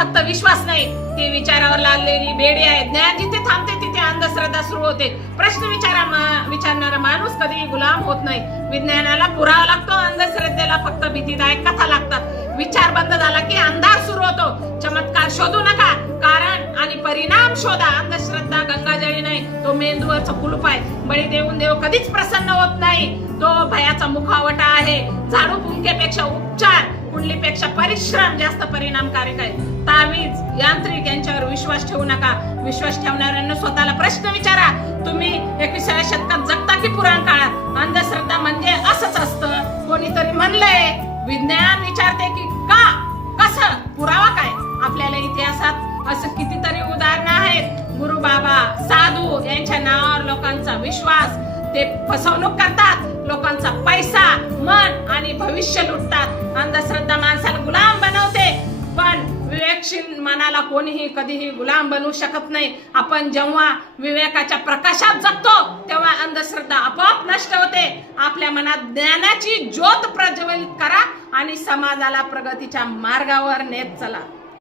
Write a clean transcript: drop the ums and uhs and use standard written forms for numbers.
फक्त विश्वास नाही, ती विचारावर लादलेली बेडी आहे. ज्ञान जिथे थांबते तिथे अंधश्रद्धा सुरू होते. प्रश्न विचारणारा माणूस कधीही गुलाम होत नाही. विज्ञानाला पुरावा लागतो, अंधश्रद्धेला फक्त भीतीदायक कथा लागतात. विचार बंद झाला की अंधार सुरू होतो. चमत्कार शोधू नका, कारण आणि परिणाम शोधा. अंधश्रद्धा गंगाजळी नाही, तो मेंदूवरचं कुलूप आहे. बळी देऊन देव कधीच प्रसन्न होत नाही, तो भयाचा मुखावटा आहे. झाडू फुंकेपेक्षा उपचार, कुंडलीपेक्षा परिश्रम जास्त परिणामकारक आहे. तावीज, यांत्रिक यांच्यावर विश्वास ठेवू नका. विश्वास ठेवणाऱ्यांना स्वतःला प्रश्न विचारा, तुम्ही 21व्या शतकात जगता की पुराण काळात? अंधश्रद्धा म्हणजे असंच असतं. कोणीतरी म्हणलंय, विज्ञान विचारते की का, कसं, पुरावा काय? आपल्याला इतिहासात असं कितीतरी उदाहरणं आहेत. गुरु बाबा, साधू यांच्या नावावर लोकांचा विश्वास, ते फसवणूक करतात, लोकांचा पैसा, मन आणि भविष्य लुटतात. अंधश्रद्धा माणसाला गुलाम बनवते, पण विवेकशील मनाला कोणीही कधीही गुलाम बनवू शकत नाही. आपण जेव्हा विवेकाच्या प्रकाशात जगतो तेव्हा अंधश्रद्धा आपोआप नष्ट होते. आपल्या मनात ज्ञानाची ज्योत प्रज्वलित करा आणि समाजाला प्रगतीच्या मार्गावर नेत चला.